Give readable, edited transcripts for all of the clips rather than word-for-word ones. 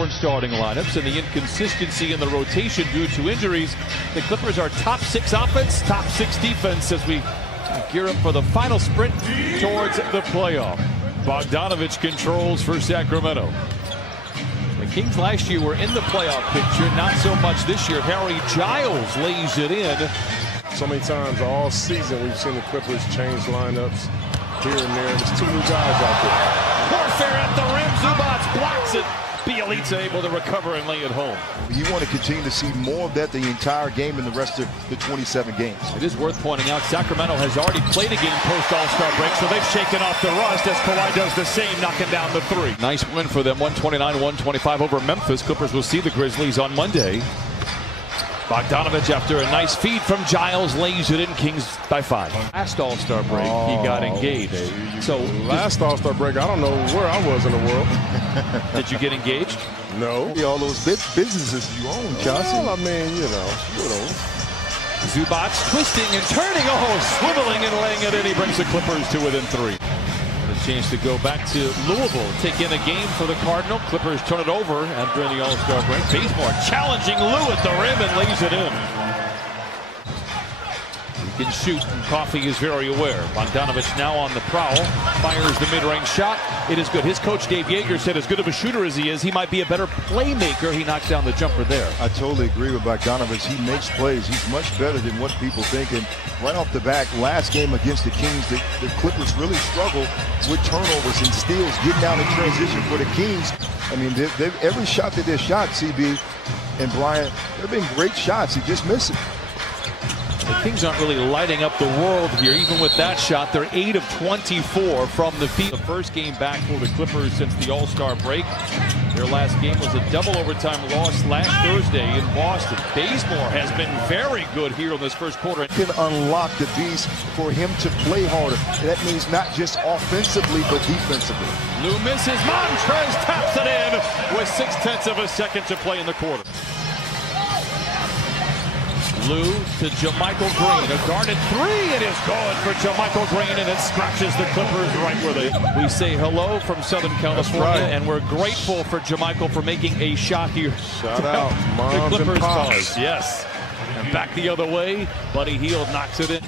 different starting lineups and the inconsistency in the rotation due to injuries. The Clippers are top 6 offense, top 6 defense as we gear up for the final sprint towards the playoff. Bogdanovich controls for Sacramento. The Kings last year were in the playoff picture, not so much this year. Harry Giles lays it in. So many times all season we've seen the Clippers change lineups here and there. There's 2 new guys out there. Warfare at the rim. Zubac blocks it. Bielitsa able to recover and lay it home. You want to continue to see more of that the entire game and the rest of the 27 games. It is worth pointing out Sacramento has already played a game post All-Star break, so they've shaken off the rust as Kawhi does the same, knocking down the 3. Nice win for them, 129-125 over Memphis. Clippers will see the Grizzlies on Monday. Bogdanovich, after a nice feed from Giles, lays it in. Kings by 5. Last All-Star break, he got engaged. So last All-Star break, I don't know where I was in the world. Did you get engaged? No. All those businesses you own, Chauncey. Well, I mean, you know. Zubac twisting and turning, swiveling and laying it in. He brings the Clippers to within 3. A chance to go back to Louisville, take in a game for the Cardinal. Clippers turn it over after the All-Star break. Bazemore challenging Lou at the rim and lays it in. He can shoot, and Coffey is very aware. Bogdanovich now on the prowl, fires the mid-range shot. It is good. His coach Dave Yeager said as good of a shooter as he is, he might be a better playmaker. He knocked down the jumper there. I totally agree with Bogdanovich. He makes plays. He's much better than what people think. And right off the bat, last game against the Kings, the Clippers really struggled with turnovers and steals, getting out in transition for the Kings. I mean, every shot that they shot, CB and Brian, they've been great shots. He just missed it. The Kings aren't really lighting up the world here. Even with that shot, they're 8 of 24 from the field. The first game back for the Clippers since the All-Star break. Their last game was a double overtime loss last Thursday in Boston. Bazemore has been very good here in this first quarter. Can unlock the beast for him to play harder. That means not just offensively, but defensively. Lou misses. Montrez taps it in with 0.6 of a second to play in the quarter. Lou to JaMychal Green, a guarded 3. It is good for JaMychal Green, and it scratches the Clippers right where we say hello from Southern California, right. And we're grateful for JaMychal for making a shot here. Shout out, moms the Clippers and pops. colors, yes. And back the other way, Buddy Hield knocks it in.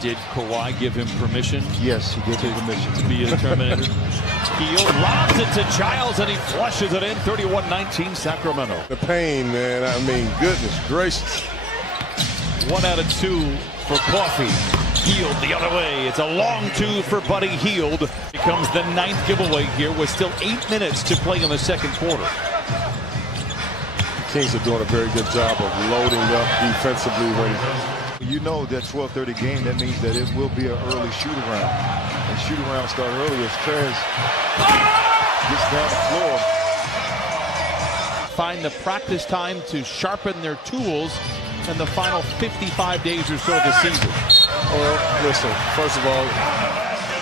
Did Kawhi give him permission? Yes, he gave him permission to be a Terminator. Hield lobs it to Giles, and he flushes it in. 31-19 Sacramento. The pain, man. I mean, goodness gracious. 1 out of 2 for Coffey. Hield the other way. It's a long 2 for Buddy Hield. Becomes the 9th giveaway here with still 8 minutes to play in the second quarter. The Kings are doing a very good job of loading up defensively. You know that 12:30 game, that means that it will be an early shoot-around. And shoot-around start early as Trez gets down the floor. Find the practice time to sharpen their tools in the final 55 days or so of the season. Well, listen, first of all,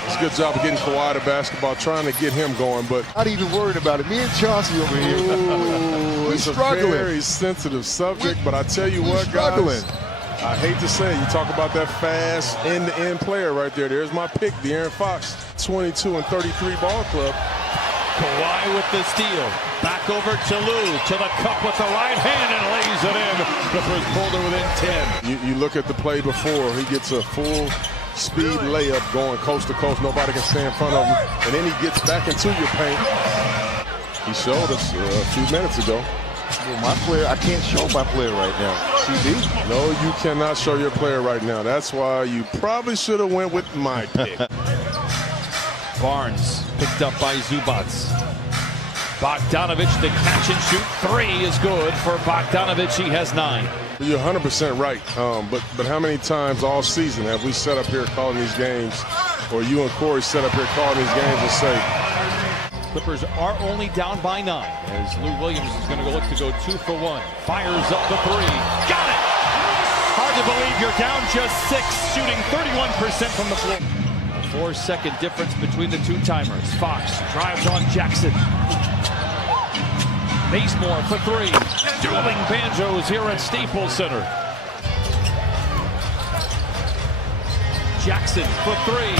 it's a good job of getting Kawhi to basketball, trying to get him going, but not even worried about it. Me and Chauncey over here. Ooh, it's struggling. A very sensitive subject, but I tell you what, guys, I hate to say it, you talk about that fast end-to-end player right there. There's my pick, De'Aaron Fox, 22 and 33 ball club. Kawhi with the steal. Back over to Lou, to the cup with the right hand, and lays it in. Clippers pulled it within 10. You look at the play before. He gets a full speed layup going coast to coast. Nobody can stay in front of him. And then he gets back into your paint. He showed us a few minutes ago. Well, my player, I can't show my player right now. CB? No, you cannot show your player right now. That's why you probably should have went with my pick. Barnes picked up by Zubac. Bogdanovich, the catch and shoot 3 is good for Bogdanovich. He has 9. You're 100% right. But how many times all season have we set up here calling these games, or you and Corey set up here calling these games and say, Clippers are only down by 9 as Lou Williams is going to look to go 2 for 1. Fires up the 3. Got it! Hard to believe you're down just 6, shooting 31% from the floor. A 4-second difference between the 2 timers. Fox drives on Jackson. Bazemore for 3. Dueling banjos here at Staples Center. Jackson for 3.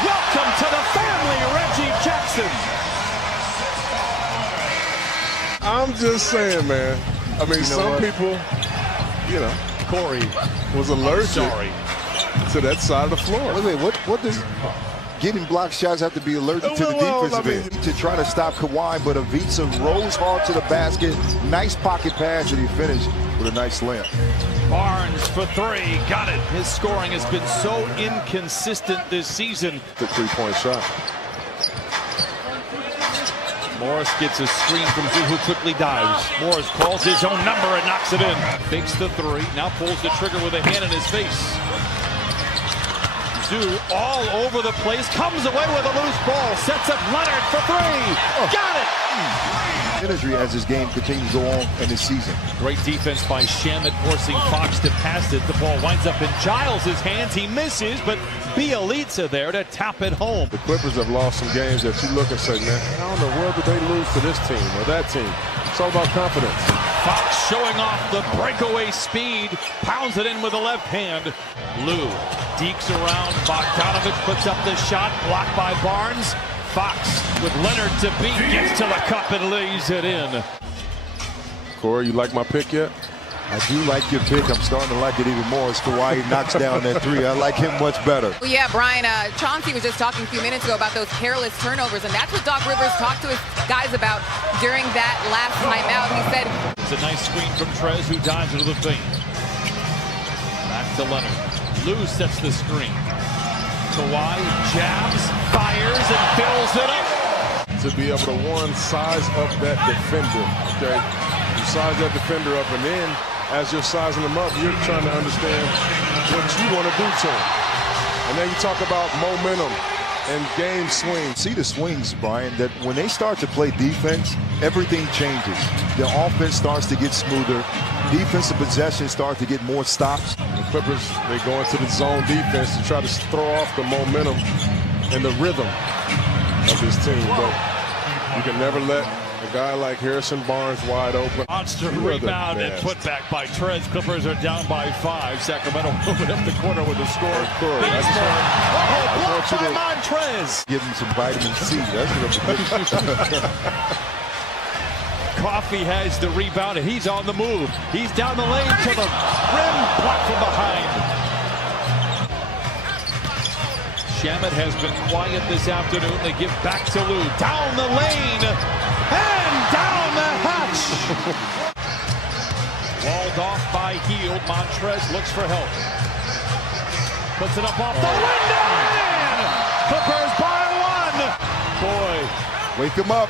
Welcome to the family, Reggie Jackson. I'm just saying, man. I mean, some people, you know, Corey was allergic to that side of the floor. Wait, what does getting block shots have to be allergic to the defensive end? To try to stop Kawhi, but Avitsa rose hard to the basket. Nice pocket pass, and he finished with a nice layup. Barnes for three, got it. His scoring has been so inconsistent this season. The three-point shot. Morris gets a screen from Zoo, who quickly dives. Morris calls his own number and knocks it in. Fakes the three, now pulls the trigger with a hand in his face. Zoo all over the place, comes away with a loose ball, sets up Leonard for three. Got it! Energy as this game continues to go on in this season. Great defense by Shamet, forcing Fox to pass it. The ball winds up in Giles' hands. He misses, but Bielitsa there to tap it home. The Clippers have lost some games that you look and say, man, how in the world did they lose to this team or that team? It's all about confidence. Fox showing off the breakaway speed, pounds it in with the left hand. Lou dekes around. Bogdanovich puts up the shot, blocked by Barnes. Fox with Leonard to beat, gets to the cup and lays it in. Corey, you like my pick yet? I do like your pick. I'm starting to like it even more as Kawhi knocks down that three. I like him much better. Well, yeah, Brian, Chauncey was just talking a few minutes ago about those careless turnovers, and that's what Doc Rivers talked to his guys about during that last timeout. He said, it's a nice screen from Trez, who dives into the paint. Back to Leonard. Lou sets the screen. Kawhi jabs, fires, and fills it up. To be able to, one, size up that defender, okay? You size that defender up, and then as you're sizing them up, you're trying to understand what you want to do to them. And then you talk about momentum and game swings. See the swings, Brian, that when they start to play defense, everything changes. The offense starts to get smoother. Defensive possession starts to get more stops. The Clippers, they go into the zone defense to try to throw off the momentum and the rhythm of this team. But you can never let a guy like Harrison Barnes wide open. Monster rebound and put back by Trez. Clippers are down by 5. Sacramento moving up the corner with a score. Blocked by Montrez. Give him some vitamin C. That's what Coffee has the rebound and he's on the move. He's down the lane to the rim, blocked from behind. Shamet has been quiet this afternoon. They give back to Lou. Down the lane and down the hatch. Walled off by Hield. Montrez looks for help. Puts it up off the window and in. Clippers by 1. Boy. Wake him up.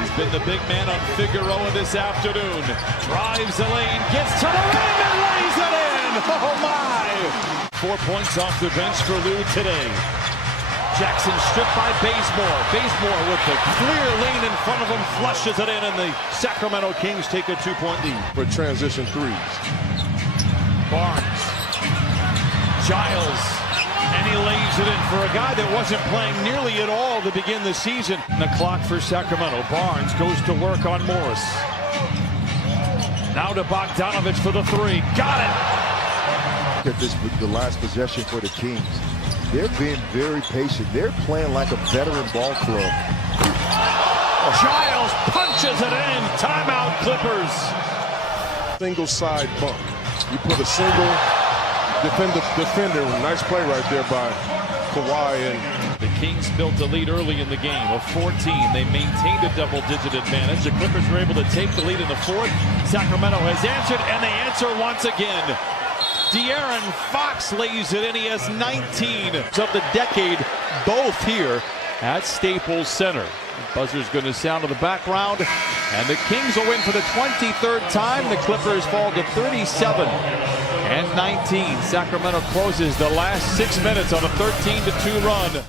He's been the big man on Figueroa this afternoon. Drives the lane, gets to the rim and lays it in. Oh my! 4 points off the bench for Lou today. Jackson stripped by Bazemore. Bazemore with the clear lane in front of him, flushes it in, and the Sacramento Kings take a 2-point lead. For transition threes. Barnes. Giles. And he lays it in for a guy that wasn't playing nearly at all to begin the season. The clock for Sacramento. Barnes goes to work on Morris. Now to Bogdanovich for the three. Got it! Look at this, the last possession for the Kings. They're being very patient. They're playing like a veteran ball club. Giles punches it in. Timeout, Clippers. Single side bump. You put a single defender. Nice play right there by Kawhi. And the Kings built a lead early in the game of 14. They maintained a double-digit advantage. The Clippers were able to take the lead in the fourth. Sacramento has answered, and they answer once again. De'Aaron Fox lays it in. He has 19 of the decade, both here at Staples Center. The buzzer's going to sound in the background, and the Kings will win for the 23rd time. The Clippers fall to 37 and 19. Sacramento closes the last 6 minutes on a 13-2 run.